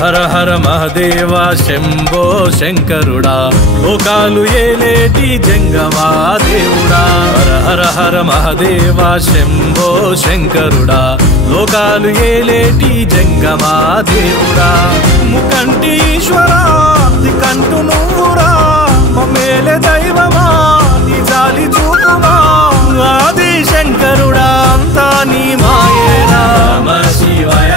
హర హర మహదేవ శంభో శంకరుడా లోకాలు ఏలేటి జంగమా దేవుడా హర హర హర మహదేవ శంభో శంకరుడా లోకాలు ఏలేటి జంగమా దేవుడా ముకంటి ఈశ్వరా కంటు నువ్వురా మమ్మేలే దైవమా నీ జాలి చూపుమా ఆది శంకరుడా అంతా నీ మాయేరా నమః శివాయ